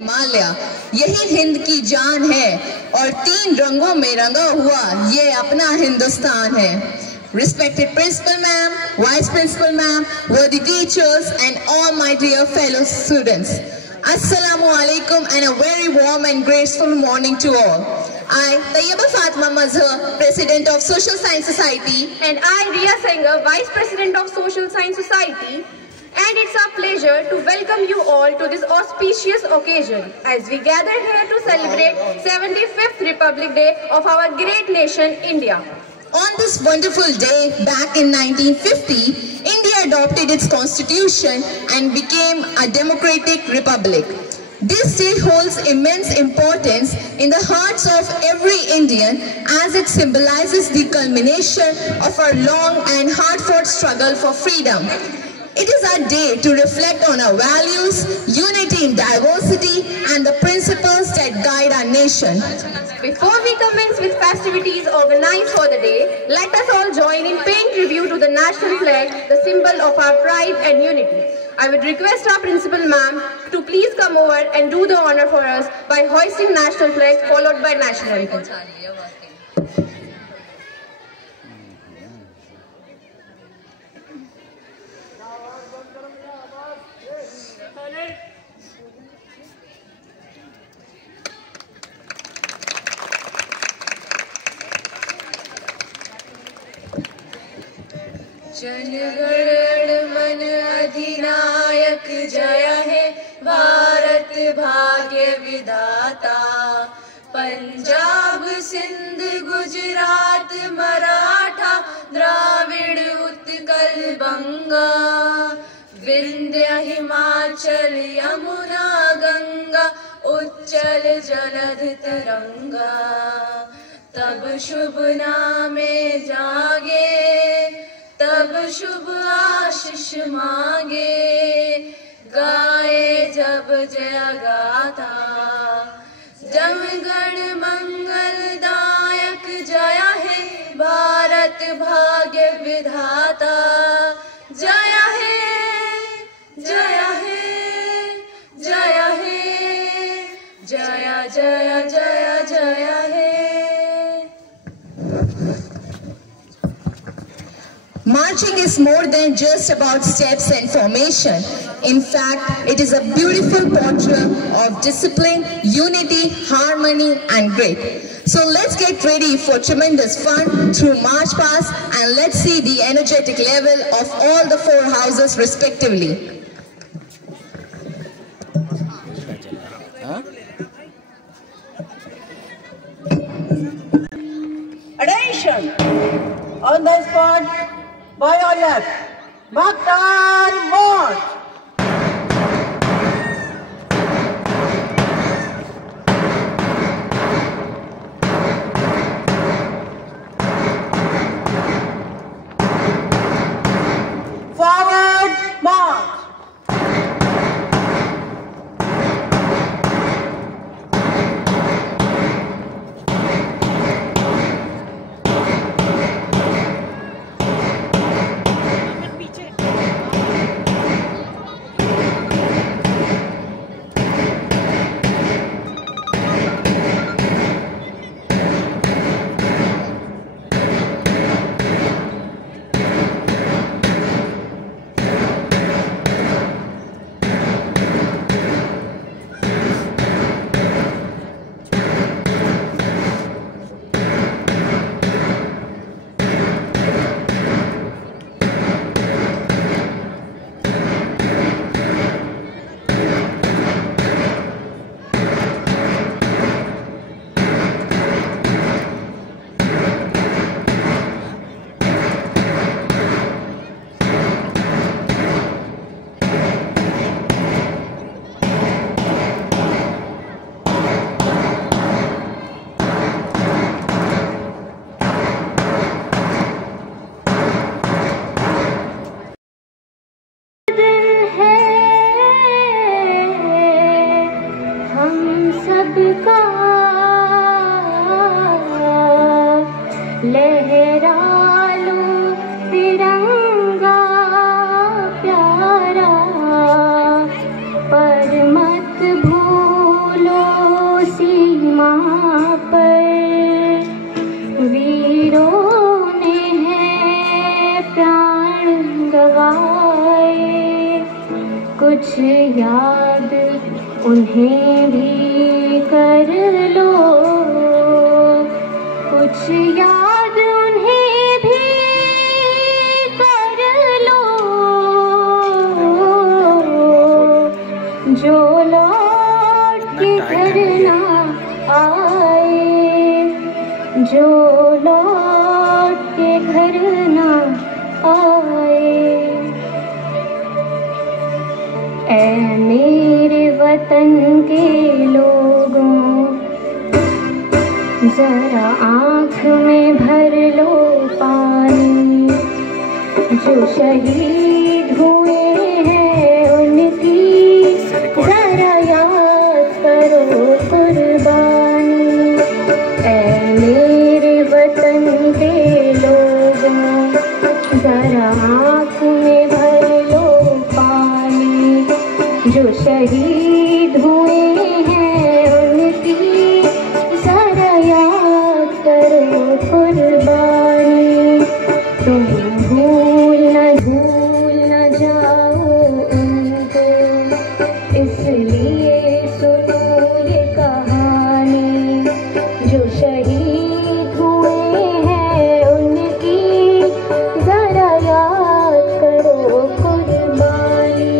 हिमालय यही हिंद की जान है और 3 रंगों में रंगा हुआ ये अपना हिंदुस्तान है। Respected Principal Ma'am, Vice Principal Ma'am, worthy teachers and all my dear fellow students. Assalamu alaikum and a very warm and graceful morning to all. I, Tayyaba Fatma Mazhar, President of Social Science Society, and I, Riya Sanger, Vice President of Social Science Society. And it's our pleasure to welcome you all to this auspicious occasion as we gather here to celebrate 75th Republic Day of our great nation, India. On this wonderful day, back in 1950, India adopted its constitution and became a democratic republic. This day holds immense importance in the hearts of every Indian as it symbolizes the culmination of our long and hard-fought struggle for freedom. It is our day to reflect on our values, unity in diversity, and the principles that guide our nation. Before we commence with festivities organized for the day, let us all join in paying tribute to the national flag, the symbol of our pride and unity. I would request our Principal Ma'am to please come over and do the honor for us by hoisting national flag followed by national anthem. जनगण मन अधिनायक जय है भारत भाग्य विधाता। पंजाब सिंध गुजरात मराठा द्राविड़ उत्कल बंगा, विंध्य हिमाचल यमुना गंगा उच्चल जलध तरंगा। तब शुभ नामे जागे तब शुभ आशीष मांगे, गाए जब जय गाथा। जनगण मंगलदायक जय है भारत भाग्य विधाता। जय है जय है जय है जय जय जय जय है। Marching is more than just about steps and formation. In fact, it is a beautiful portrait of discipline, unity, harmony, and grit. So let's get ready for tremendous fun through March Past and let's see the energetic level of all the 4 houses respectively. Attention! On the spot, by your left, mark time, march! Forward, march! लहरा लो तिरंगा प्यारा, पर मत भूल सीमा पर वीरों ने है प्राण गवाए, कुछ याद उन्हें भी कर लो, कुछ याद उन्हें भी कर लो, जो लौट के घर ना आए, जो लौट के घर ना आए। ऐ मेरे वतन के लोगों, जरा आँख में भर लो पानी, जो शहीद हुए हैं उनकी जरा याद करो कुर्बानी। ऐ मेरे वतन के लोगों, जरा आँख में भर लो पानी, जो शहीद हुए हैं उनकी जरा याद करो कुर्बानी। तुम भूल न जाओ उनको, इसलिए सुनो ये कहानी, जो शहीद हुए हैं उनकी जरा याद करो कुर्बानी।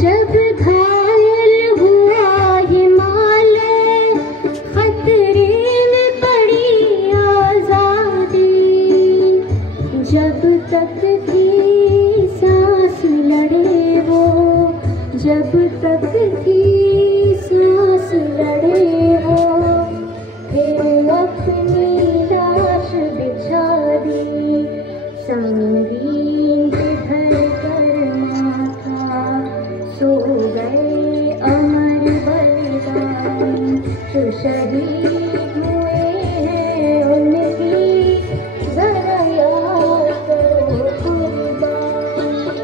जब घायल हुआ हिमालय, खतरे में पड़ी आजादी, जब तक थी सांस लड़े वो, जब तक थी सांस लड़े वो, फिर अपनी लाश बिछा दी, संगीन धर कर माथा, सो गए अमर बलिदानी, जो शहीद हुए हैं उनकी जरा याद करो कुर्बानी।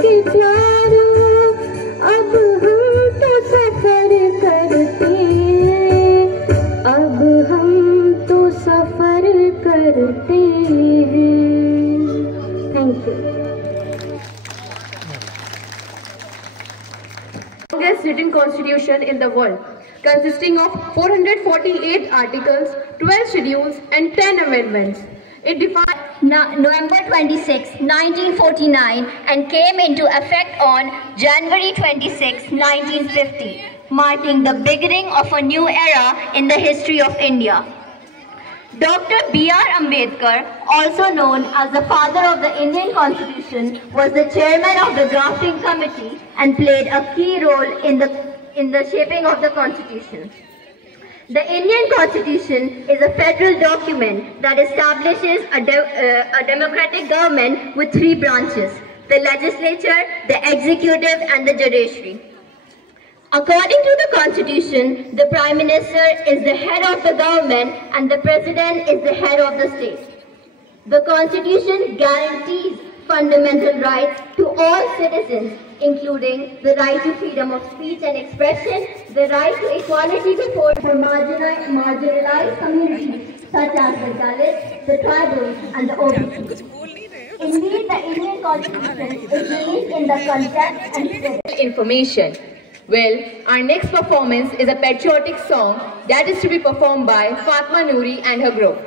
के प्यारों अब हम तो सफर करते हैं, अब हम तो सफर करते हैं। Thank you. Longest written constitution in the world, consisting of 448 articles, 12 schedules and 10 amendments. It defined November 26, 1949 and came into effect on January 26, 1950, marking the beginning of a new era in the history of India. Dr. B.R. Ambedkar, also known as the father of the Indian Constitution, was the chairman of the drafting committee and played a key role in the shaping of the Constitution. The Indian Constitution is a federal document that establishes a democratic government with 3 branches: the legislature, the executive and the judiciary. According to the Constitution, the Prime Minister is the head of the government and the President is the head of the state. The Constitution guarantees fundamental rights to all citizens, including the right to freedom of speech and expression, the right to equality before for marginalized communities such as the Dalits, the tribals and the OBCs. Indeed, the Indian Constitution is unique in the concept and spirit. Information. Well, our next performance is a patriotic song that is to be performed by Fatma Noori and her group.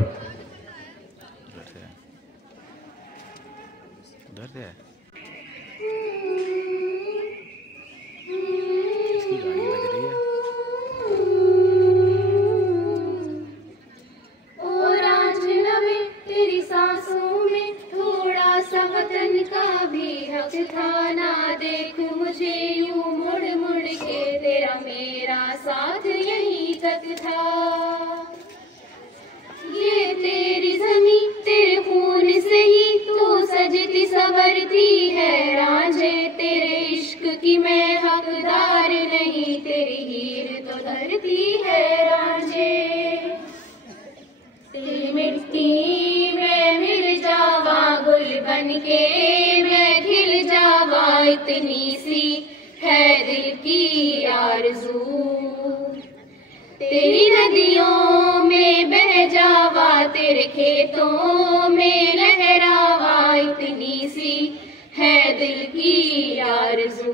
तेरी सांसों में थोड़ा सा वतन का भी हक था, ना देख मुझे यूं मुड़ मुड़ के, तेरा मेरा साथ यहीं तक था। ये तेरी ज़मीं तेरे खून से ही तो सजती संवरती है रांझे, तेरे इश्क की मैं हकदार नहीं, तेरी हीर तो धरती है रांझे। तेरी मिट्टी में मिल जावा गुल बनके, मैं खिल जावा इतनी सी है दिल की आरज़ू, तेरी नदियों में बह जावा, तेरे खेतों में लहरावा, इतनी सी है दिल की आरज़ू।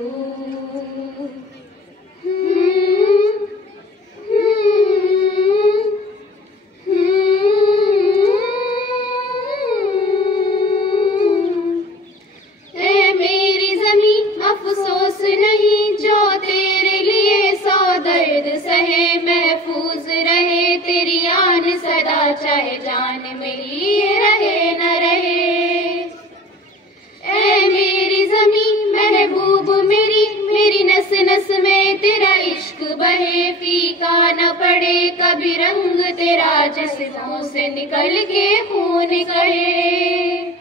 अफसोस नहीं जो तेरे लिए सौ दर्द सहे, महफूज रहे तेरी आन सदा, चाहे जान मेरी रहे न रहे। ऐ मेरी ज़मीं महबूब मेरी नस नस में तेरा इश्क बहे, फीका न पड़े कभी रंग तेरा, जिस्मों से निकल के खून कहे।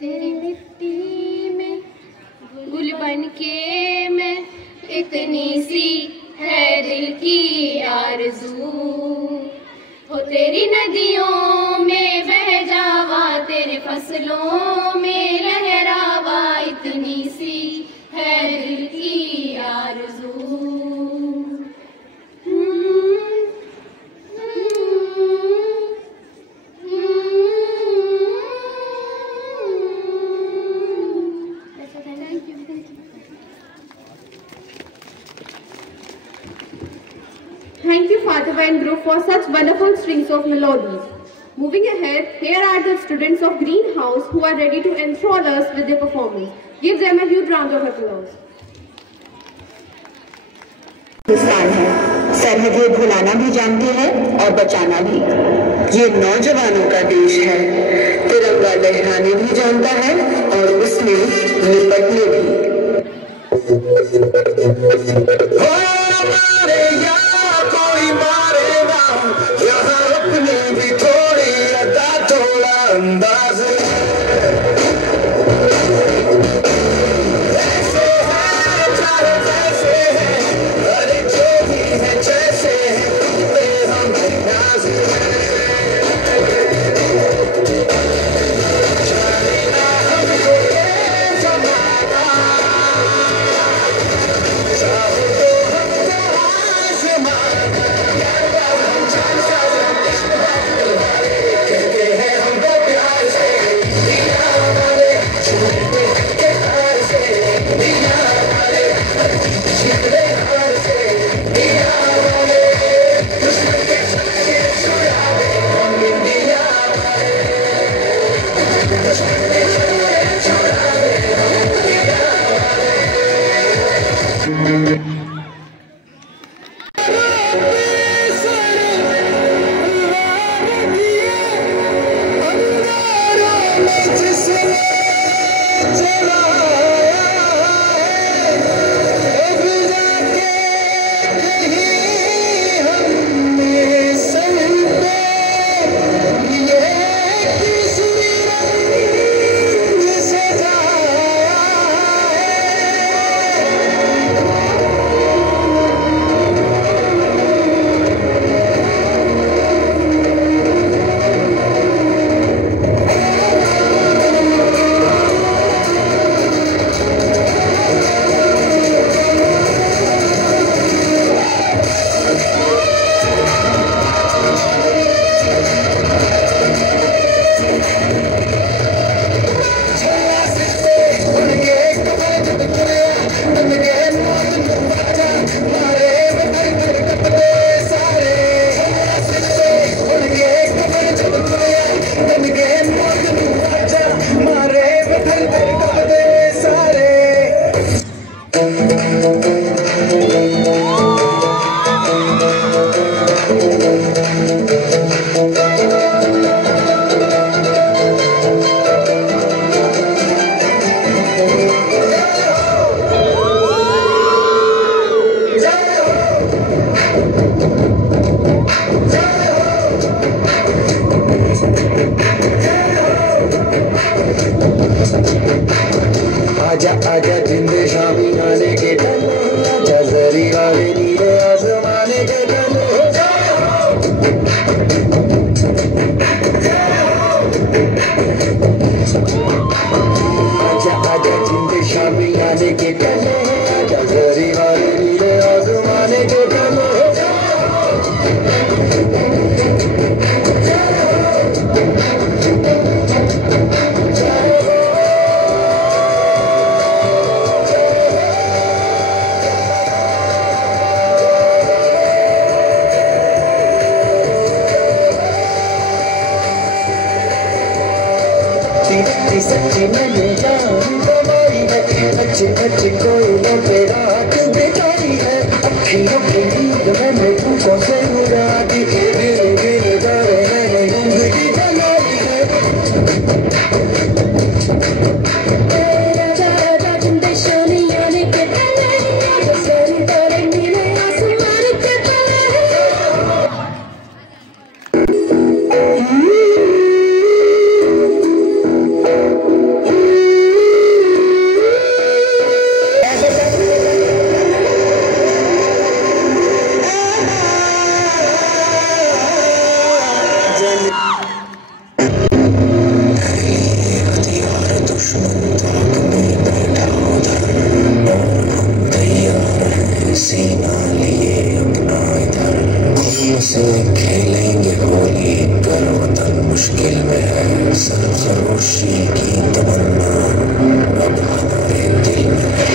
तेरी मिट्टी में गुल बन के मैं इतनी सी है दिल की आरज़ू, हो तेरी नदियों में बह जावा, तेरे फसलों में लहरावा, इतनी सी है दिल की आरज़ू। Thank you, Fatima and group, for such wonderful strings of melodies. Moving ahead, here are the students of Greenhouse who are ready to enthrall us with their performance. Give them a huge round of applause. Hindustan है, सरहदें भुलाना भी जानती है और बचाना भी। ये नौजवानों का देश है, तिरंगा लहराने भी जानता है और उसमें निपटने भी। कोई मारेगा यहाँ अपनी भी थोड़ी अदा, थोड़ा अंदाज ऐसे है चाहे जैसे है, अरे जो भी है जैसे है, तुम पे हमें नाज है। जाने ना हमको ये जमाना आजा आजा जिंदे शामी आने के तले आजा जरी वाले नीले आसमाने के तले आजा आजा जिंदे शामी आने के तले आजा जरी वाले नीले आसमाने के तले सच्ची मैंने जान गवाई है अच्छे अच्छे कोयलों पे रात बिताई है अखियों की नींद मैंने तुमको से उड़ा दी गिरे गिरे गारे मैंने जिंदगी जलाई है राजा राजा जिंदे शामी आने के पहले सारी तारे नीले आसमान के तले खेलेंगे होली पर वतन मुश्किल में है सरफरोशी की तमन्ना अब हमारे दिल में है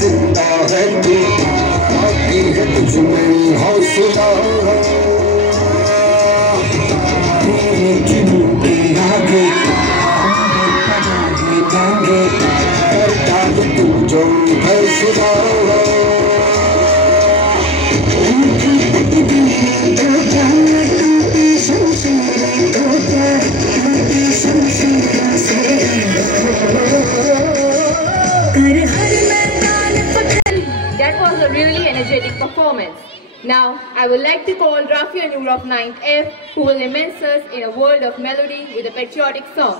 जिंदा है तू बाकी है तुझ में हौसला तेरे जुनून के आगे जाएंगे करता है तू जो फैसला उनकी तकदीर तो जाने टूटी शमशीरें तो क्या टूटी शमशीरों से That was a really energetic performance. Now, I would like to call Rafi Noor of 9th F, who will immerse us in a world of melody with a patriotic song.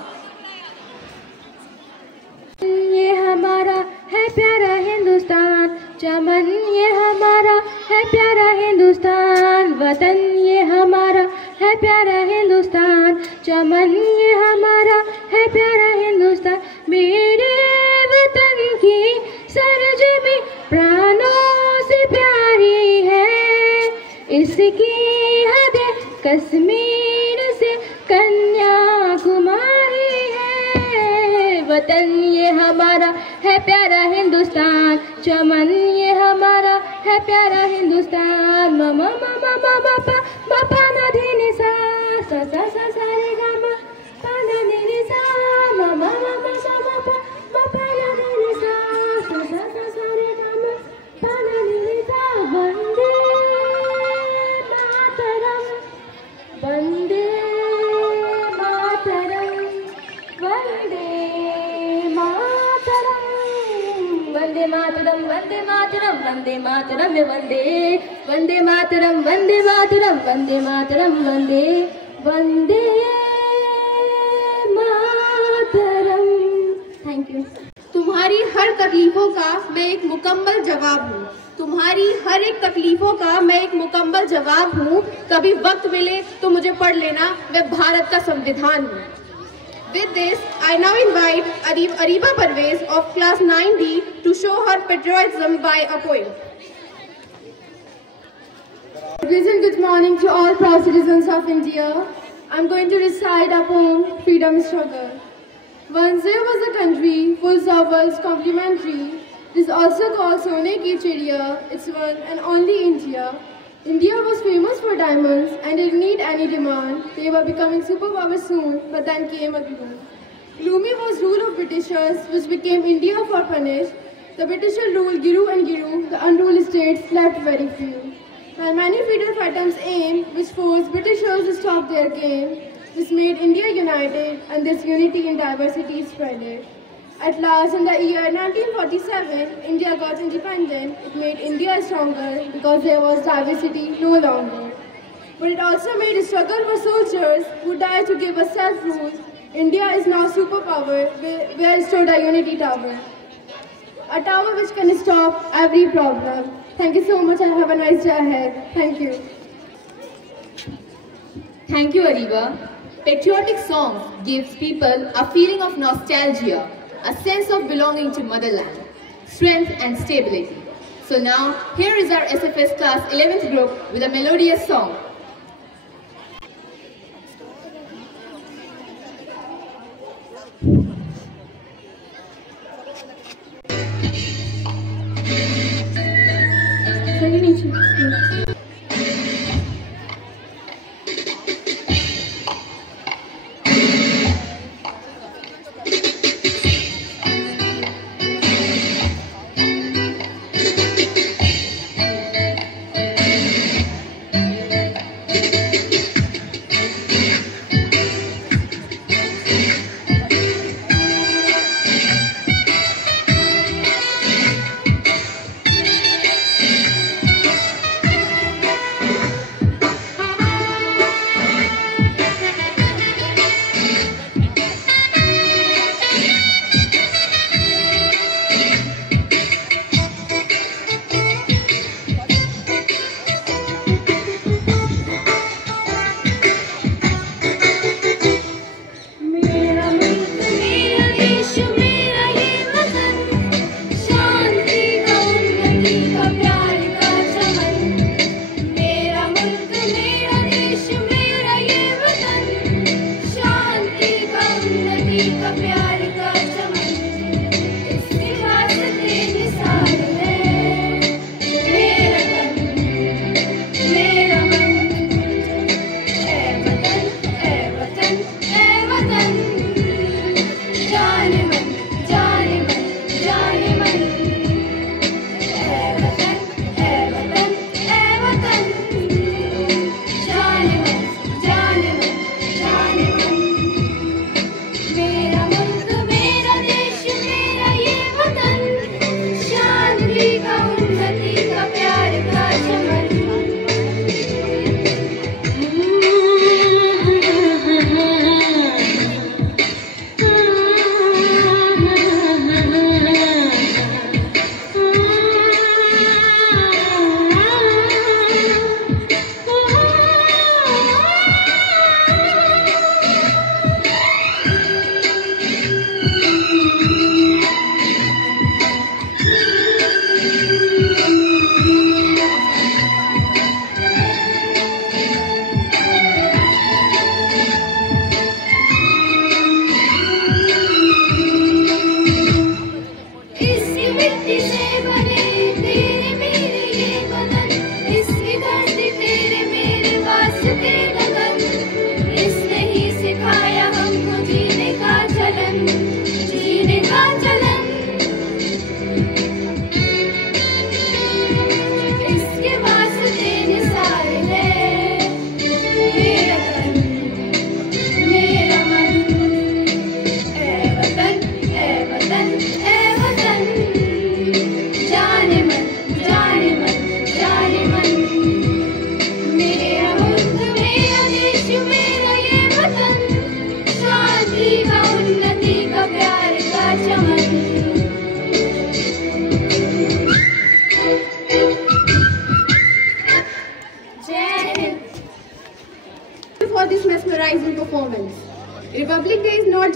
ये हमारा है प्यारा हिंदुस्तान, चमन ये हमारा है प्यारा हिंदुस्तान, वतन ये हमारा है प्यारा हिंदुस्तान, चमन ये हमारा है प्यारा हिंदुस्तान, मेरे वतन की सरजमी प्राणों से प्यारी है, इसकी हद कश्मीर से कन्याकुमारी है, वतन ये हमारा है प्यारा हिंदुस्तान, चमन ये हमारा है प्यारा हिंदुस्तान, ममा ममा ममा पा ना धी नि सा सा सा सा सा रे गा मा पा ना धी नि सा ममा ममा सा मा पा ना धी नि सा सा सा सा सा रे गा मा पा ना धी नि सा, वंदे मातरम वंदे मातरम वंदे मातरम वंदे वंदे मातरम वंदे मातरम वंदे मातरम वंदे वंदे मातरम वंदे मातरम वंदे मातरम वंदे वंदे मातरम। Thank you. तुम्हारी हर तकलीफों का मैं एक मुकम्मल जवाब हूँ। तुम्हारी हर एक तकलीफों का मैं एक मुकम्मल जवाब हूँ। कभी वक्त मिले तो मुझे पढ़ लेना, मैं भारत का संविधान हूँ। With this, I now invite Ariba Parvez of class 9D to show her patriotism by a poem. Good morning to all proud citizens of India. I'm going to recite a poem, Freedom Struggle. Once there was a country full of worlds complementary. It is also called Sone Ki Chidiya. It's one and only India. India was famous for diamonds and didn't need any demand. They were becoming superpowers soon, but then came a gloom. Gloomy was rule of Britishers, which became India for punish. The Britisher rule grew and grew. The unruly states left very few. While many freedom fighters aim, which forced Britishers to stop their game, this made India united, and this unity in diversity spreaded. At last, in the year 1947, India got independent. It made India stronger because there was diversity no longer. But it also made a struggle for soldiers who died to give us self-rule. India is now superpower, where stood a unity tower. A tower which can stop every problem. Thank you so much and have a nice day ahead. Thank you. Thank you, Ariba. Patriotic songs gives people a feeling of nostalgia, a sense of belonging to motherland, strength and stability. So now, here is our SFS class 11th group with a melodious song.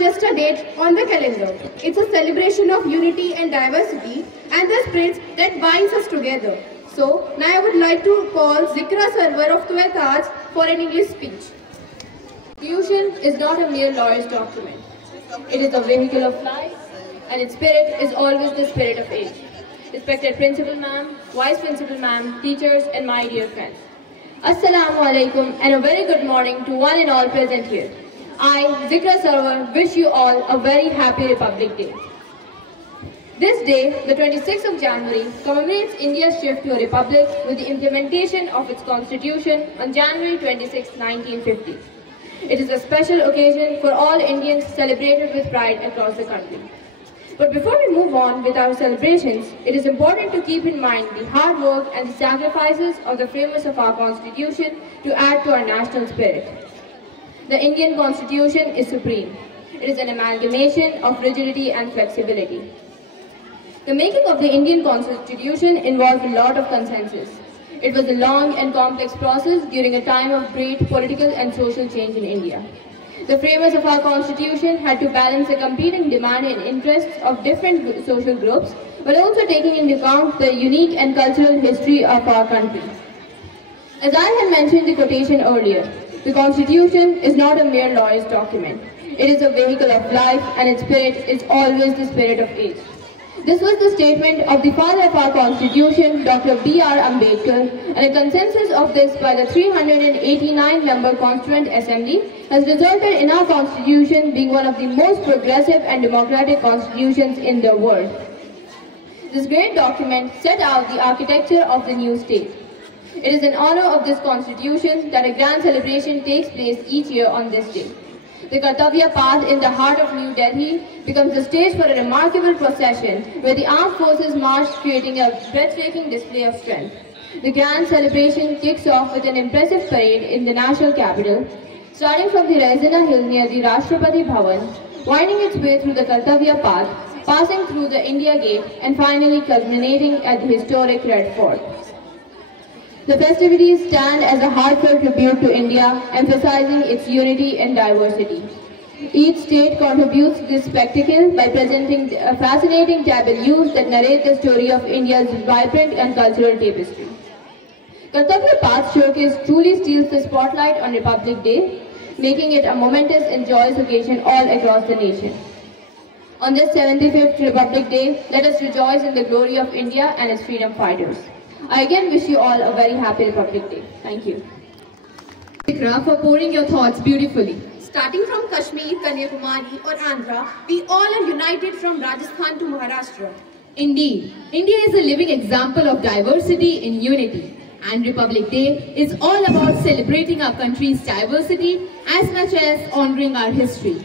just a date on the calendar. It's a celebration of unity and diversity and the spirit that binds us together. So, now I would like to call Zikra Sarwar of 12th Arts for an English speech. Constitution is not a mere lawyer's document. It is a vehicle of life, and its spirit is always the spirit of age. Respected Principal Ma'am, Vice Principal Ma'am, teachers, and my dear friends. Assalamu alaikum and a very good morning to one and all present here. I, Zikra Sarwar, wish you all a very happy Republic Day. This day, the 26th of January, commemorates India's shift to a republic with the implementation of its constitution on January 26, 1950. It is a special occasion for all Indians celebrated with pride across the country. But before we move on with our celebrations, it is important to keep in mind the hard work and the sacrifices of the framers of our constitution to add to our national spirit. The Indian constitution is supreme. It is an amalgamation of rigidity and flexibility. The making of the Indian constitution involved a lot of consensus. It was a long and complex process during a time of great political and social change in India. The framers of our constitution had to balance the competing demand and interests of different social groups, but also taking into account the unique and cultural history of our country. As I had mentioned the quotation earlier, the constitution is not a mere lawyer's document. It is a vehicle of life, and its spirit is always the spirit of age. This was the statement of the father of our constitution, Dr. B.R. Ambedkar, and a consensus of this by the 389-member Constituent Assembly has resulted in our constitution being one of the most progressive and democratic constitutions in the world. This great document set out the architecture of the new state. It is in honor of this constitution that a grand celebration takes place each year on this day. The Kartavya Path in the heart of New Delhi becomes the stage for a remarkable procession where the armed forces march, creating a breathtaking display of strength. The grand celebration kicks off with an impressive parade in the national capital, starting from the Raisina Hill near the Rashtrapati Bhavan, winding its way through the Kartavya Path, passing through the India Gate, and finally culminating at the historic Red Fort. The festivities stand as a heartfelt tribute to India, emphasizing its unity and diversity. Each state contributes to this spectacle by presenting fascinating tableaus that narrate the story of India's vibrant and cultural tapestry. Kartavya Path Showcase truly steals the spotlight on Republic Day, making it a momentous and joyous occasion all across the nation. On this 75th Republic Day, let us rejoice in the glory of India and its freedom fighters. I again wish you all a very happy Republic Day. Thank you. Zikra, for pouring your thoughts beautifully. Starting from Kashmir, Kanyakumari or Andhra, we all are united from Rajasthan to Maharashtra. Indeed, India is a living example of diversity in unity. And Republic Day is all about celebrating our country's diversity as much as honoring our history.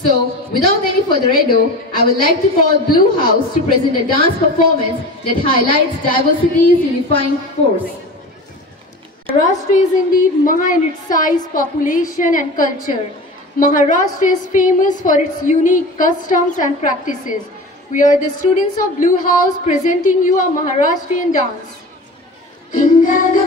So, without any further ado, I would like to call Blue House to present a dance performance that highlights diversity's unifying force. Maharashtra is indeed Maha in its size, population and culture. Maharashtra is famous for its unique customs and practices. We are the students of Blue House presenting you a Maharashtrian dance. मेरे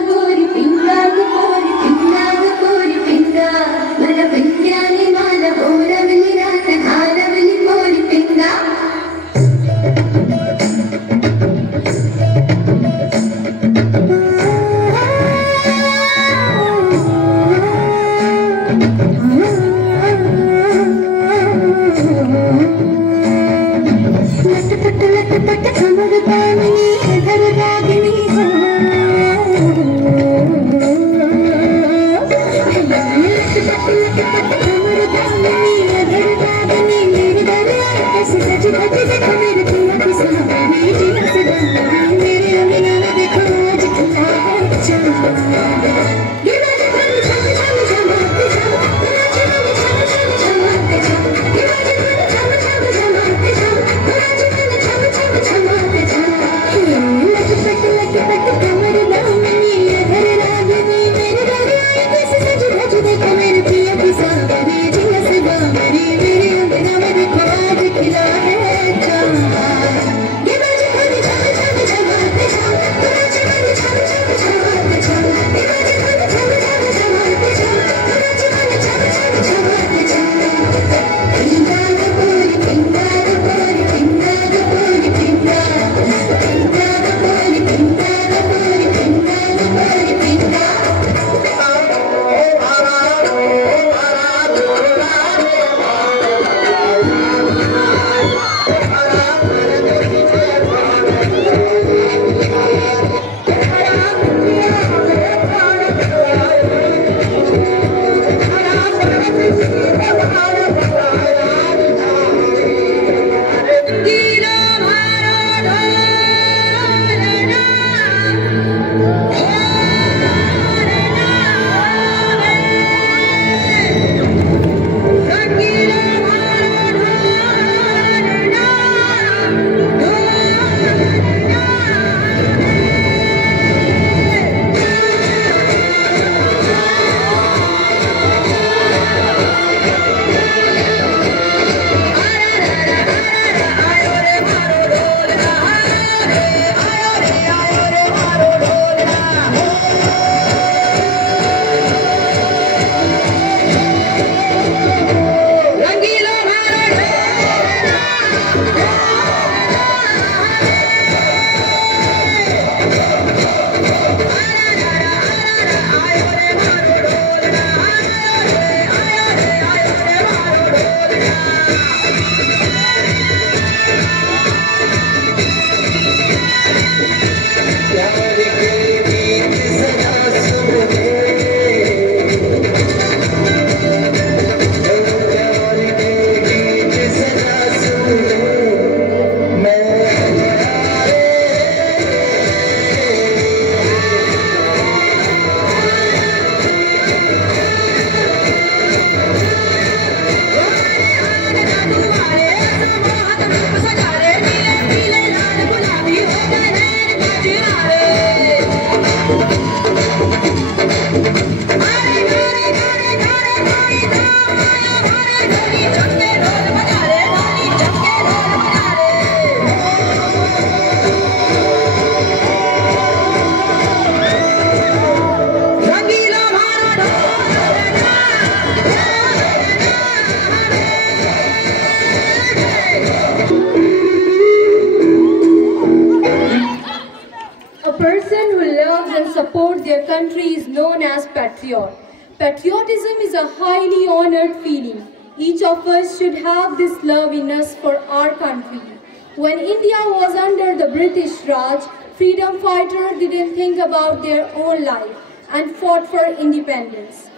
their country is known as patriot. Patriotism is a highly honored feeling. Each of us should have this love in us for our country. When India was under the British Raj, freedom fighters didn't think about their own life and fought for independence.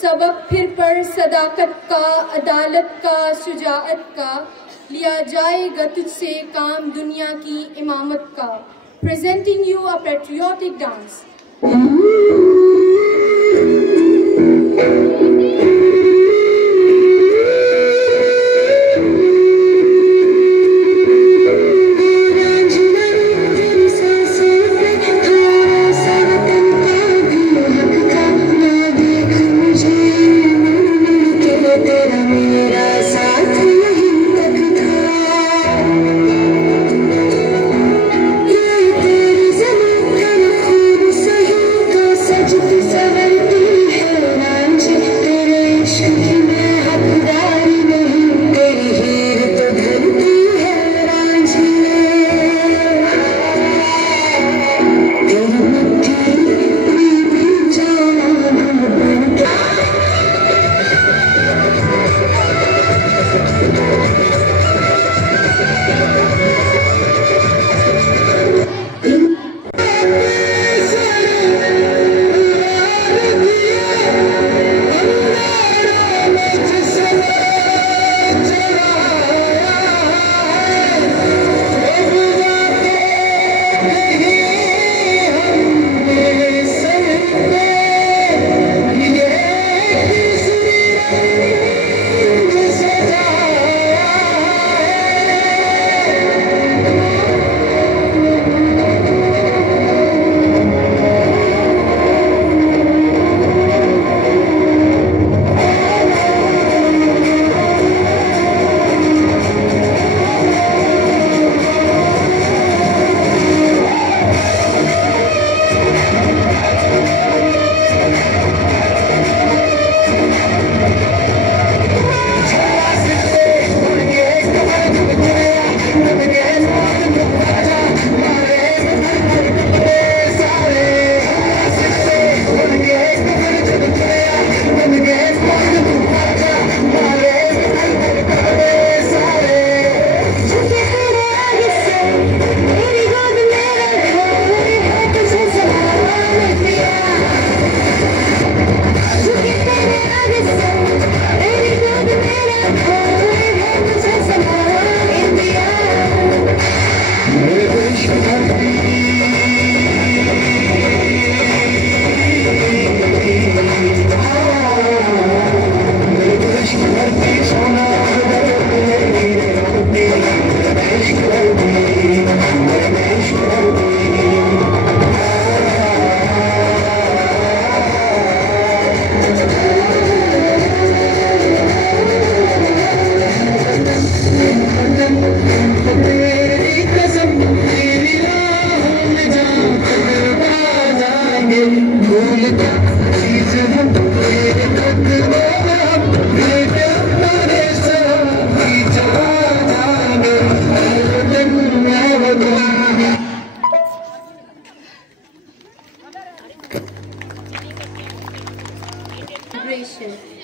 सबक फिर पर सदाकत का, अदालत का, शुजाअत का, लिया जाएगा तुझसे काम दुनिया की इमामत का. Presenting you a patriotic dance.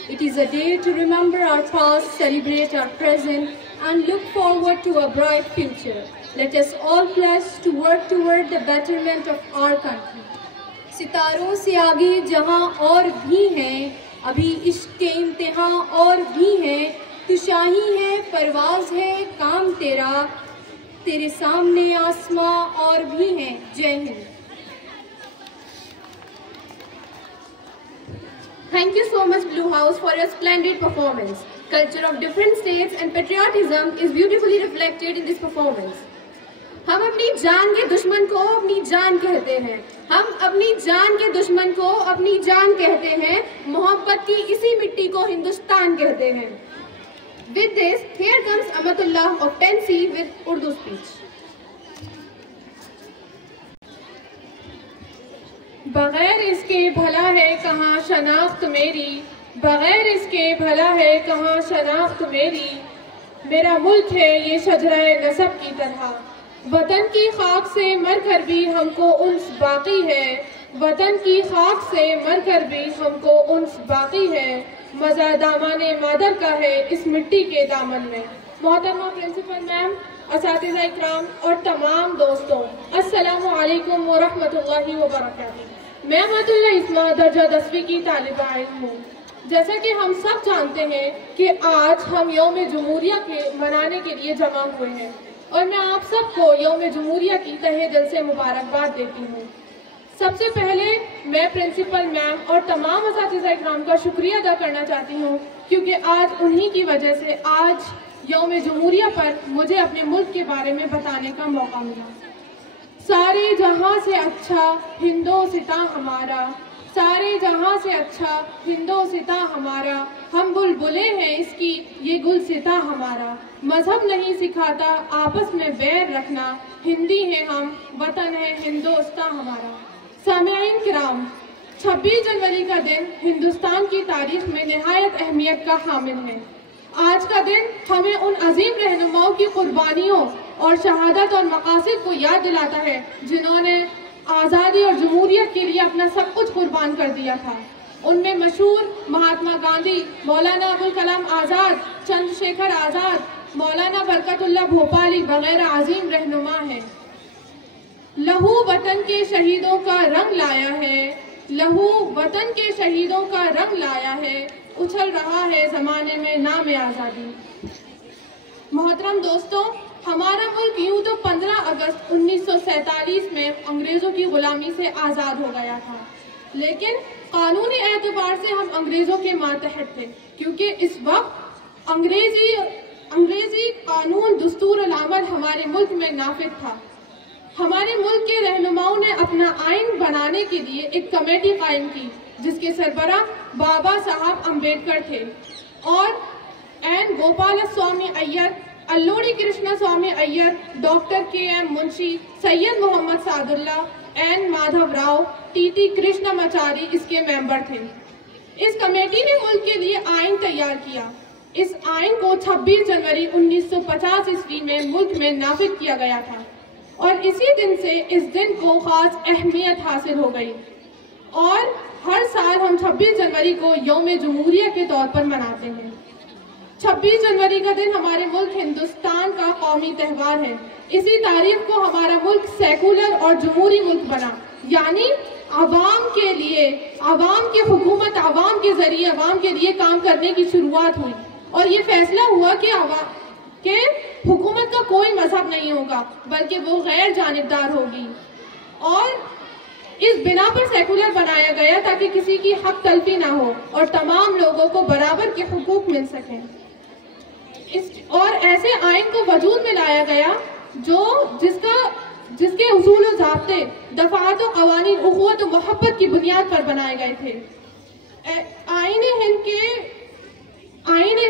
It is a day to remember our past, celebrate our present, and look forward to a bright future. Let us all pledge to work toward the betterment of our country. सितारों से आगे जहां और भी हैं, अभी इश्क के इम्तिहान और भी हैं, तू शाही है, परवाज है, काम तेरा, तेरे सामने आसमां और भी हैं. जय Hind. Thank you so much, Blue House, for your splendid performance. Culture of different states and patriotism is beautifully reflected in this performance. हम अपनी जान के दुश्मन को अपनी जान कहते हैं. हम अपनी जान के दुश्मन को अपनी जान कहते हैं. मोहब्बत की इसी मिट्टी को हिंदुस्तान कहते हैं. With this, here comes Amatullah of 10C with Urdu speech. बगैर इसके भला है कहाँ शनाख्त मेरी, बगैर इसके भला है कहाँ शनाख्त मेरी. मेरा मुल्क है ये शजराए नसब की तरह, वतन की खाक से मर कर भी हमको उन्स बाकी है. वतन की खाक से मरकर भी हमको उन्स बाकी है, मज़ा दामाने मादर का है इस मिट्टी के दामन में। मोहतरमा प्रिंसिपल मैम, असातिज़ा इकराम और तमाम दोस्तों, अस्सलामु अलैकुम व रहमतुल्लाहि व बरकातुहू। मैं अहमदुल्लाह इस्मा दर्जा 10वीं की तालिबा इल्म हूँ। जैसा कि हम सब जानते हैं कि आज हम यौम जमहूरिया के मनाने के लिए जमा हुए हैं और मैं आप सबको यौम जमहूरिया की तहे दिल से मुबारकबाद देती हूँ। सबसे पहले मैं प्रिंसिपल मैम और तमाम असातिज़ा इकराम का शुक्रिया अदा करना चाहती हूँ, क्योंकि आज उन्हीं की वजह से आज यौम जमहूरिया पर मुझे अपने मुल्क के बारे में बताने का मौका मिला। सारे जहां से अच्छा हिंदोसिता हमारा, सारे जहां से अच्छा हिंदोसिता हमारा, हम बुलबुले हैं इसकी ये गुलसिता हमारा। मजहब नहीं सिखाता आपस में बैर रखना, हिंदी है हम वतन है हिंदोस्ता हमारा। सामईन किराम, 26 जनवरी का दिन हिंदुस्तान की तारीख में निहायत अहमियत का हामिल है। आज का दिन हमें उन अजीम रहनुमाओं की कुर्बानियों और शहादत और मकासद को याद दिलाता है जिन्होंने आज़ादी और जमहूरियत के लिए अपना सब कुछ कुर्बान कर दिया था। उनमें मशहूर महात्मा गांधी, मौलाना अबुल कलाम आज़ाद, चंद्रशेखर आज़ाद, मौलाना बरकतुल्लाह भोपाली वगैरह अजीम रहनुमा हैं। लहू वतन के शहीदों का रंग लाया है, लहू वतन के शहीदों का रंग लाया है, उछल रहा है जमाने में नाम आज़ादी। मोहतरम दोस्तों, हमारा मुल्क यूं तो 15 अगस्त 1947 में अंग्रेजों की गुलामी से आज़ाद हो गया था, लेकिन कानूनी एतबार से हम अंग्रेजों के मातहत थे, क्योंकि इस वक्त अंग्रेजी कानून दस्तूर अल-अमल हमारे मुल्क में नाफिज था। हमारे मुल्क के रहनुमाओं ने अपना आइन बनाने के लिए एक कमेटी कायम की, जिसके सरबराह बाबा साहब अम्बेडकर थे और N Gopal Swami Ayyar, Alluri Krishna Swami Ayyar, doctor K M. Munshi, Syed Mohammad Saadulla, N Madhav Rao, T T. Krishnamachari इसके मेंबर थे। इस कमेटी ने मुल्क के लिए आइन तैयार किया। इस आइन को 26 जनवरी 1950 ईस्वी में मुल्क में नाफिज किया गया था और इसी दिन से इस दिन को खास अहमियत हासिल हो गई और हर साल हम 26 जनवरी को यौम जमहूरिया के तौर पर मनाते हैं। 26 जनवरी का दिन हमारे मुल्क हिंदुस्तान का कौमी त्यौहार है। इसी तारीख को हमारा मुल्क सेकुलर और जमहूरी मुल्क बना, यानी आवाम के लिए, आवाम की हुकूमत, आवाम के जरिए आवाम के लिए काम करने की शुरुआत हुई और ये फैसला हुआ कि हुकूमत का कोई मजहब नहीं होगा बल्कि वो गैर जानिबदार होगी और इस बिना पर सेकुलर बनाया गया ताकि किसी की हक तलफी ना हो और तमाम लोगों को बराबर के हुकूक मिल सकें। और ऐसे आइन को वजूद में लाया गया जिसके उसूल और ज़ाब्ते, दफ़ात और क़वानीन उख़्वत और मोहब्बत की बुनियाद पर बनाए गए थे। आईन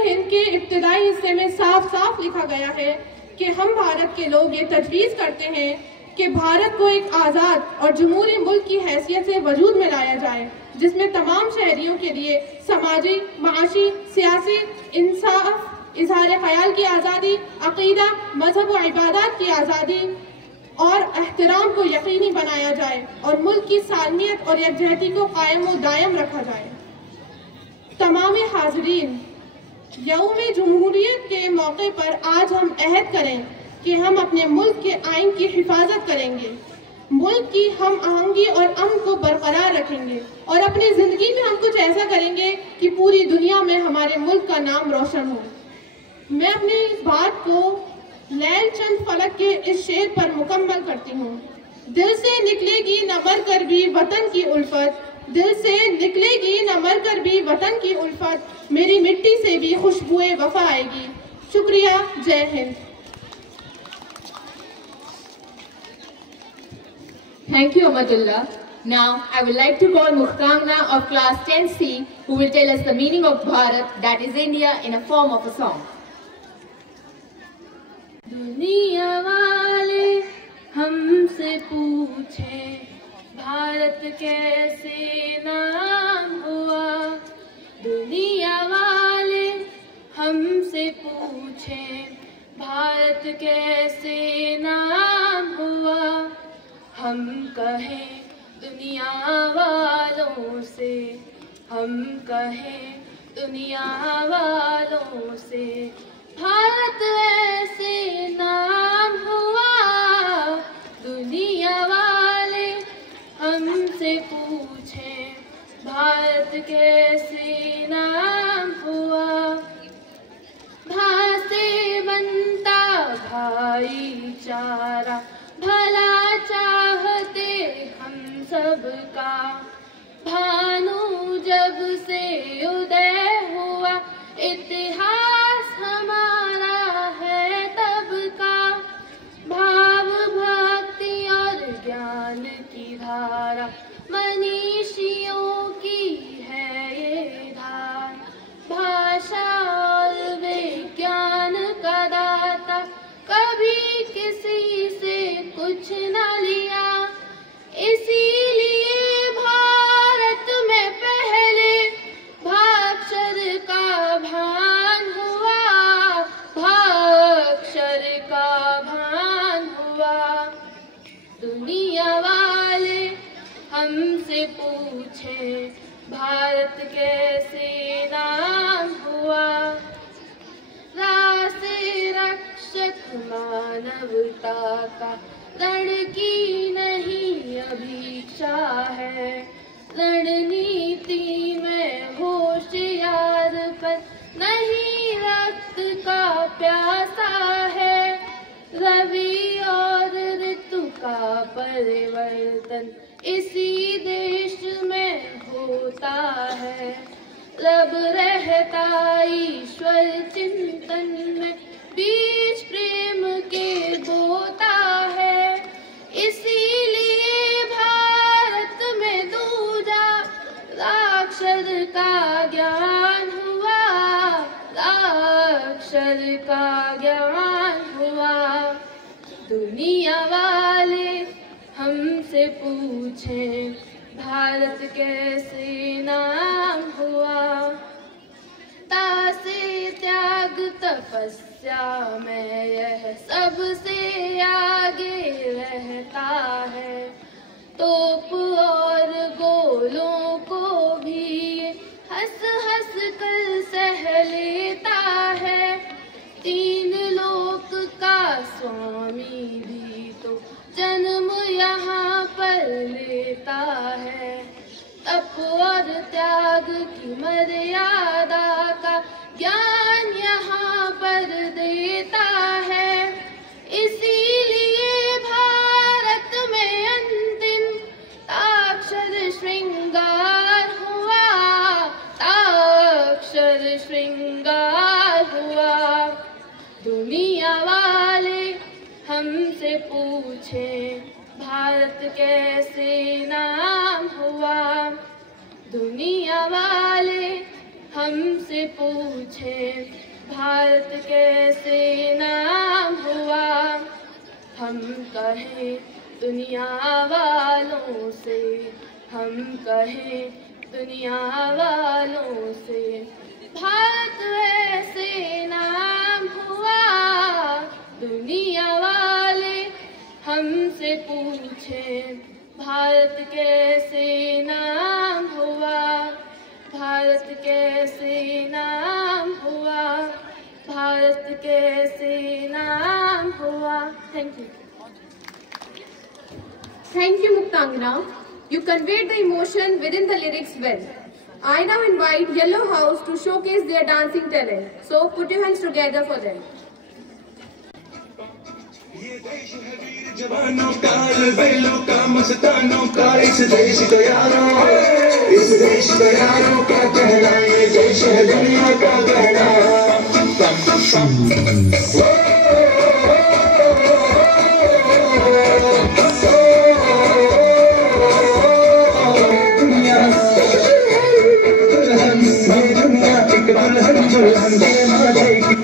हिंद के इब्तिदाई हिस्से में साफ साफ लिखा गया है कि हम भारत के लोग ये तजवीज़ करते हैं कि भारत को एक आज़ाद और जमहूरी मुल्क की हैसियत से वजूद में लाया जाए, जिसमें तमाम शहरियों के लिए समाजी, माशी, सियासी इंसाफ, इजहार ख्याल की आज़ादी, अक़ीदा, मजहब व इबादत की आज़ादी और एहतराम को यकीनी बनाया जाए और मुल्क की सालमियत और यकजहती को कायम व दायम रखा जाए। तमाम हाज़रीन, यौम जमहूरियत के मौके पर आज हम अहद करें कि हम अपने मुल्क के आइन की हिफाजत करेंगे, मुल्क की हम आहंगी और अमन को बरकरार रखेंगे और अपनी ज़िंदगी में हम कुछ ऐसा करेंगे कि पूरी दुनिया में हमारे मुल्क का नाम रोशन हो। मैं अपनी इस बात को लैल चंद फलक के इस शेर पर मुकम्मल करती हूँ। दिल से निकलेगी न मर कर भी वतन की उल्फत, दिल से निकलेगी न मर कर भी वतन की उल्फत, मेरी मिट्टी से भी खुशबुए वफा आएगी। शुक्रिया, जय Hind. Thank you, Ahmadullah. Now, I would like to call Mukhtamna of class 10C, who will tell us the meaning of Bharat, that is India, in a form of a song. दुनिया वाले हमसे पूछे भारत कैसे नाम हुआ, दुनिया वाले हमसे पूछे भारत कैसे नाम हुआ, हम कहें दुनिया वालों से, हम कहें दुनिया वालों से, भारत ऐसे नाम हुआ। दुनिया वाले हमसे पूछें, भारत कैसे नाम हुआ। भा से बनता भाईचारा, भला चाहते हम सबका। भानु जब से उदय हुआ, इतिहास हमारा है तब का। भाव भक्ति और ज्ञान की धारा, मनीषियों की है ये धार। भाषा और विज्ञान का दाता, कभी किसी से कुछ न लिया। इसीलिए भारत में पहले भाक्षर का भान हुआ। भाक्षर का भान हुआ। दुनिया वाले हमसे पूछें, भारत कैसे नाम हुआ। राष्ट्र रक्षक मानवता का रण की नहीं अभीक्षा है। रणनीति में होशियार पर नहीं रक्त का प्यासा है। रवि और ऋतु का परिवर्तन इसी देश में होता है। रब रहता ईश्वर चिंतन में, बीज प्रेम के बोता है। इसीलिए भारत में दूजा साक्षर का ज्ञान हुआ। साक्षर का ज्ञान हुआ। दुनिया वाले हमसे पूछें, भारत कैसे नाम हुआ। तासे त्याग तपस्या में यह सबसे आगे रहता है। तोप और गोलों को भी हंस हंस कर सह लेता है। तीन लोक का स्वामी भी तो जन्म यहाँ पर लेता है। तप और त्याग की मर्यादा का ज्ञान यहाँ पर देता है। इसीलिए भारत में अंतिम ताक्षर श्रृंगार हुआ। ताक्षर श्रृंगार हुआ। दुनिया वाले हमसे पूछें, भारत कैसे नाम हुआ। दुनिया वाले हमसे पूछें, भारत कैसे नाम हुआ। हम कहें दुनिया वालों से, हम कहें दुनिया वालों से, भारत ऐसे नाम हुआ। दुनिया वाले हमसे पूछें, भारत कैसे नाम हुआ। भारत कैसे नाम हुआ। भारत कैसे नाम हुआ। Thank you. Thank you, Muktangana. You conveyed the emotion within the lyrics well. I now invite Yellow House to showcase their dancing talent. So put your hands together for them. ये देश है वीर जवानों का, बैलों का, मस्तानों का। इस देश को यारों, इस देश को यारों का कहना, ये देश है दुनिया का कहना। दुनिया एक दुल्हन दुल्हन के माथे की।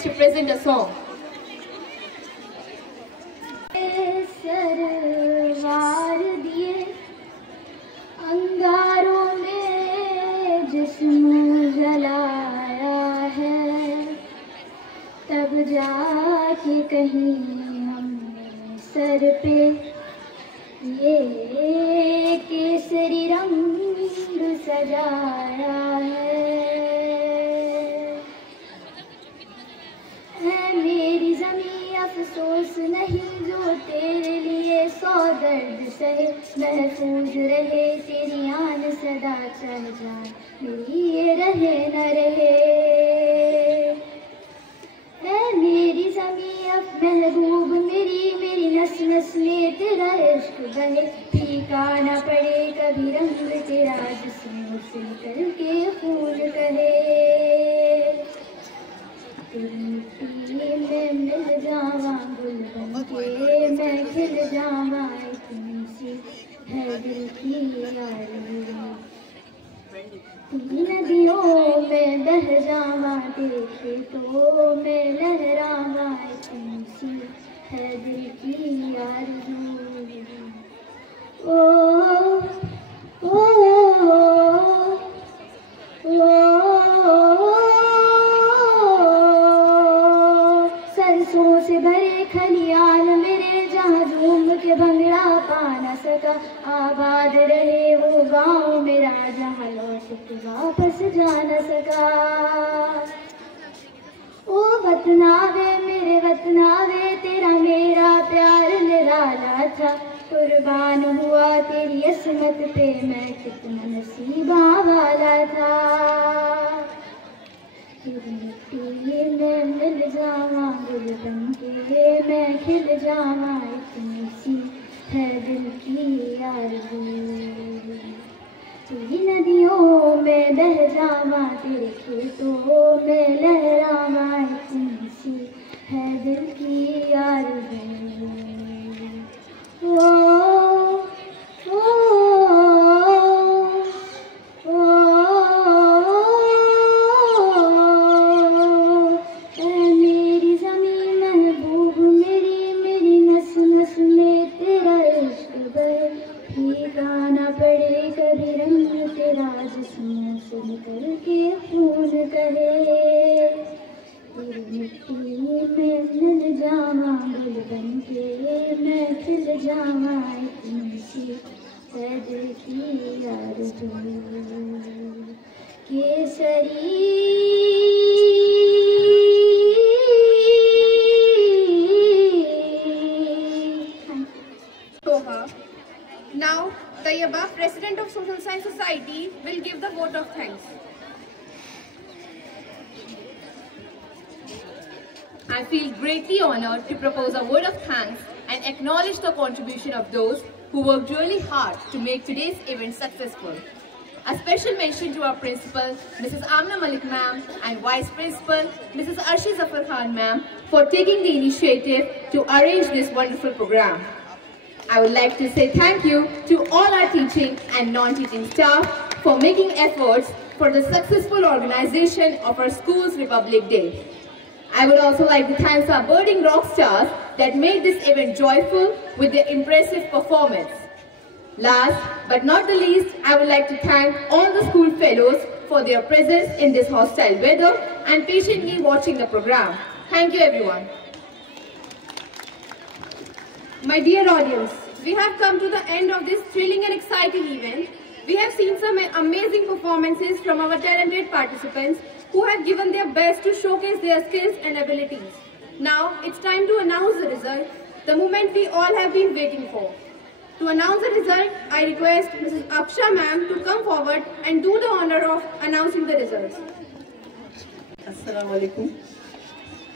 request to present a song. Sarwar दिए अंगारों में जिस्म जलाया है, तब जाके कहीं हमने सर पे ये केसरी रंग सजाया है मेरी ज़मीं अफसोस नहीं जो तेरे लिए सौ दर्द सहे, महफूज रहे तेरी आन सदा चल जाए मेरी ये रहे न रहे। है मेरी ज़मीं अब महबूब मेरी नस नस में तेरा इश्क बहे, फीका न पड़े कभी रंग तेरा जिसमें उसे करके फूल कहे। तेरी मिट्टी में मिल जावा गुल बनके मैं खिल जावा, इतनी सी है दिल की आरज़ू। नदियों में बह जावा तेरे खेतों में लहरावा, इतनी सी है दिल की आरज़ू। ओ ओ सरसों से भरे खलियान मेरे जहाँ झूम के भंगड़ा पा न सका, आबाद रहे वो गाँव मेरा जहाँ लौट के वापस जा न सका। ओ वतनावे मेरे वतनावे तेरा मेरा प्यार निराला था, कुर्बान हुआ तेरी असमत पे मैं कितना नसीबा वाला था। तेरी मिट्टी में मिल जावा गुल बनके मैं खिल जावा, इतनी सी है दिल की आरज़ू। तेरी नदियों में बह जावा तेरे खेतों में लहरावा, इतनी सी है दिल की आरज़ू। मेरी ज़मीं महबूब मेरी नस नस में तेरा इश्क बहे, फीका न पड़े कभी रंग तेरा जिस्म से निकल के खून कहे। तेरी मिट्टी में मिल जावा गुल बनके मैं खिल जावा, इतनी सी है दिल की आरज़ू। Kesari Now, the above President of Social Science Society will give the vote of thanks. I feel greatly honored to propose a word of thanks and acknowledge the contribution of those who worked really hard to make today's event successful. A special mention to our Principal, Mrs. Amna Malik Ma'am, and Vice Principal, Mrs. Arshi Zafar Khan Ma'am, for taking the initiative to arrange this wonderful program. I would like to say thank you to all our teaching and non-teaching staff for making efforts for the successful organization of our school's Republic Day. I would also like to thank our budding rock stars that made this event joyful with their impressive performance. Last but not the least, I would like to thank all the school fellows for their presence in this hostile weather and patiently watching the program. Thank you everyone. My dear audience, we have come to the end of this thrilling and exciting event. We have seen some amazing performances from our talented participants who have given their best to showcase their skills and abilities. Now it's time to announce the result, the moment we all have been waiting for. To announce the result, I request Mrs. Aksha Ma'am to come forward and do the honor of announcing the results. अस्सलाम वालेकुम।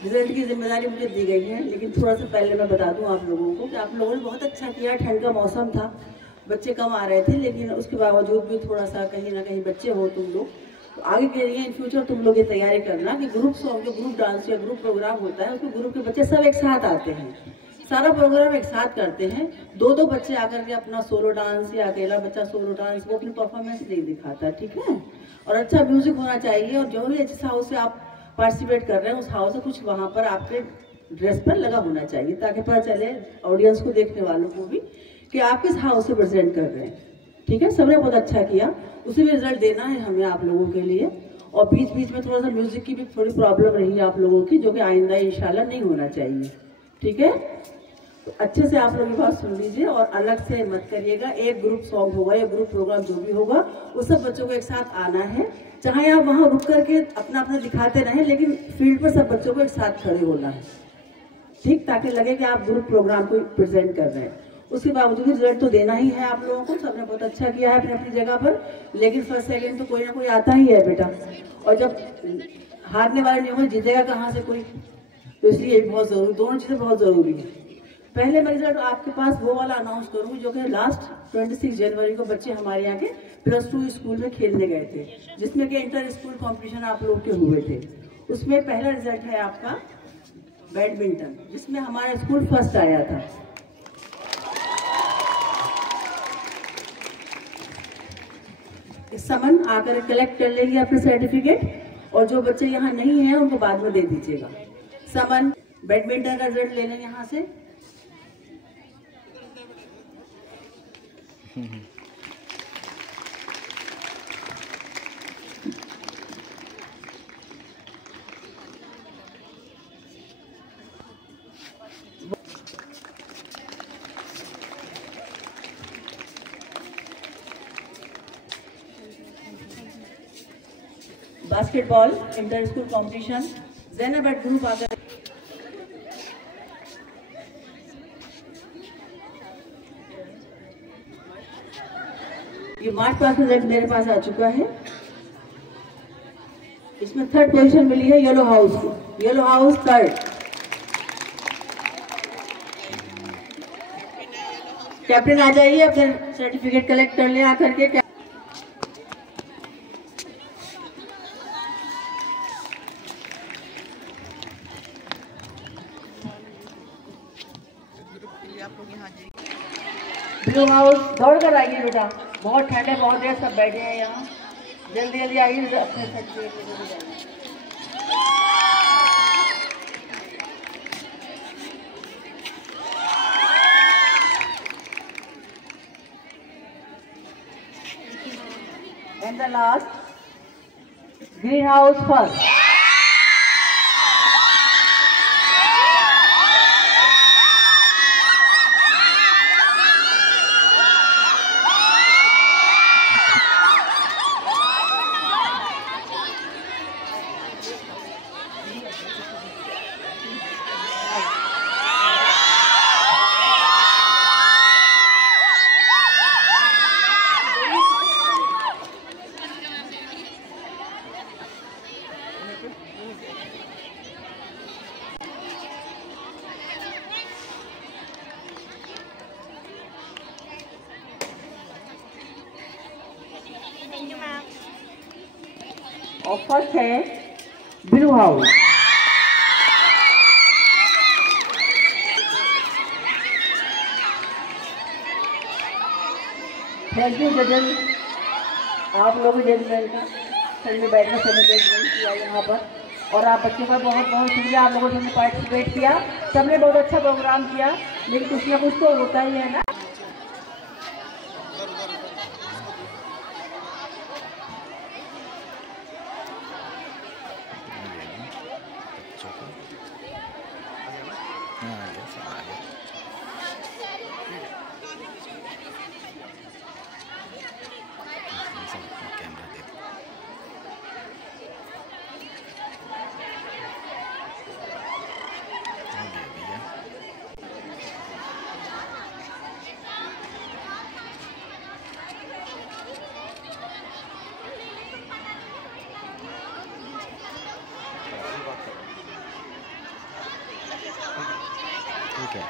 Result की जिम्मेदारी मुझे दी गई है, लेकिन थोड़ा सा पहले मैं बता दूं आप लोगों को कि आप लोगों ने बहुत अच्छा किया। ठंड का मौसम था, बच्चे कम आ रहे थे, लेकिन उसके बावजूद भी थोड़ा सा कहीं ना कहीं बच्चे हो तुम लोग, तो आगे के लिए इन फ्यूचर तुम लोग ये तैयारी करना कि ग्रुप सॉन्ग, जो ग्रुप डांस या ग्रुप प्रोग्राम होता है, उसमें ग्रुप के बच्चे सब एक साथ आते हैं, सारा प्रोग्राम एक साथ करते हैं। दो दो बच्चे आकर के अपना सोलो डांस या अकेला बच्चा सोलो डांस वो अपनी परफॉर्मेंस नहीं दिखाता, ठीक है। और अच्छा म्यूजिक होना चाहिए, और जो भी जिस हाउस से आप पार्टिसिपेट कर रहे हैं उस हाउस से कुछ वहाँ पर आपके ड्रेस पर लगा होना चाहिए, ताकि पता चले ऑडियंस को, देखने वालों को भी, कि आप किस हाउस से प्रेजेंट कर रहे हैं। ठीक है, सबने बहुत अच्छा किया, उसी में रिजल्ट देना है हमें आप लोगों के लिए। और बीच बीच में थोड़ा सा म्यूजिक की भी थोड़ी प्रॉब्लम रही आप लोगों की, जो कि आइंदा इंशाल्लाह नहीं होना चाहिए। ठीक है, तो अच्छे से आप लोग ये बात सुन लीजिए और अलग से मत करिएगा। एक ग्रुप सॉन्ग होगा या ग्रुप प्रोग्राम जो भी होगा, उस सब बच्चों को एक साथ आना है। चाहे आप वहाँ रुक करके अपना अपना दिखाते रहें, लेकिन फील्ड पर सब बच्चों को एक साथ खड़े होना है, ठीक, ताकि लगे कि आप ग्रुप प्रोग्राम को प्रेजेंट कर रहे हैं। उसके बावजूद रिजल्ट तो देना ही है आप लोगों को। सबने बहुत अच्छा किया है अपनी अपनी जगह पर, लेकिन फर्स्ट सेकेंड तो कोई ना कोई आता ही है बेटा, और जब हारने वाले नहीं होंगे, जीतेगा कहाँ से कोई, तो इसलिए बहुत जरूरी, दोनों चीजें बहुत जरूरी है। पहले मैं रिजल्ट आपके पास वो वाला अनाउंस करूंगी जो कि लास्ट 26 जनवरी को बच्चे हमारे यहाँ के +2 स्कूल में खेलने गए थे, जिसमें कि इंटर स्कूल कॉम्पिटिशन आप लोग के हुए थे। उसमें पहला रिजल्ट है आपका बैडमिंटन, जिसमें हमारा स्कूल फर्स्ट आया था। इस समन आकर कलेक्ट कर लेंगे अपने सर्टिफिकेट, और जो बच्चे यहाँ नहीं हैं उनको बाद में दे दीजिएगा। समन बैडमिंटन का रिजल्ट ले लें यहाँ से। Basketball inter school competition, Zainab group आकर ये मार्च पास रिजल्ट मेरे पास आ चुका है। इसमें 3rd पोजीशन मिली है येलो हाउस को, येलो हाउस 3rd। कैप्टन आ जाइए, अपने सर्टिफिकेट कलेक्ट कर ले आकर के। ब्लू हाउस दौड़ कर आइए बेटा, बहुत ठंड है, बहुत देर सब बैठे हैं यहाँ, जल्दी जल्दी आइए अपने certificate. And the last green house first. और फर्स्ट है ब्लू हाउस। थैंक यू जजन, आप लोगों जजमेंट का सही में बैठने समय जजमेंट किया यहाँ पर, और आप बच्चों का बहुत बहुत शुक्रिया। आप लोगों ने पार्टिसिपेट किया, सबने बहुत अच्छा प्रोग्राम किया, लेकिन कुछ ना कुछ तो होता ही है ना। ठीक है।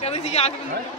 क्या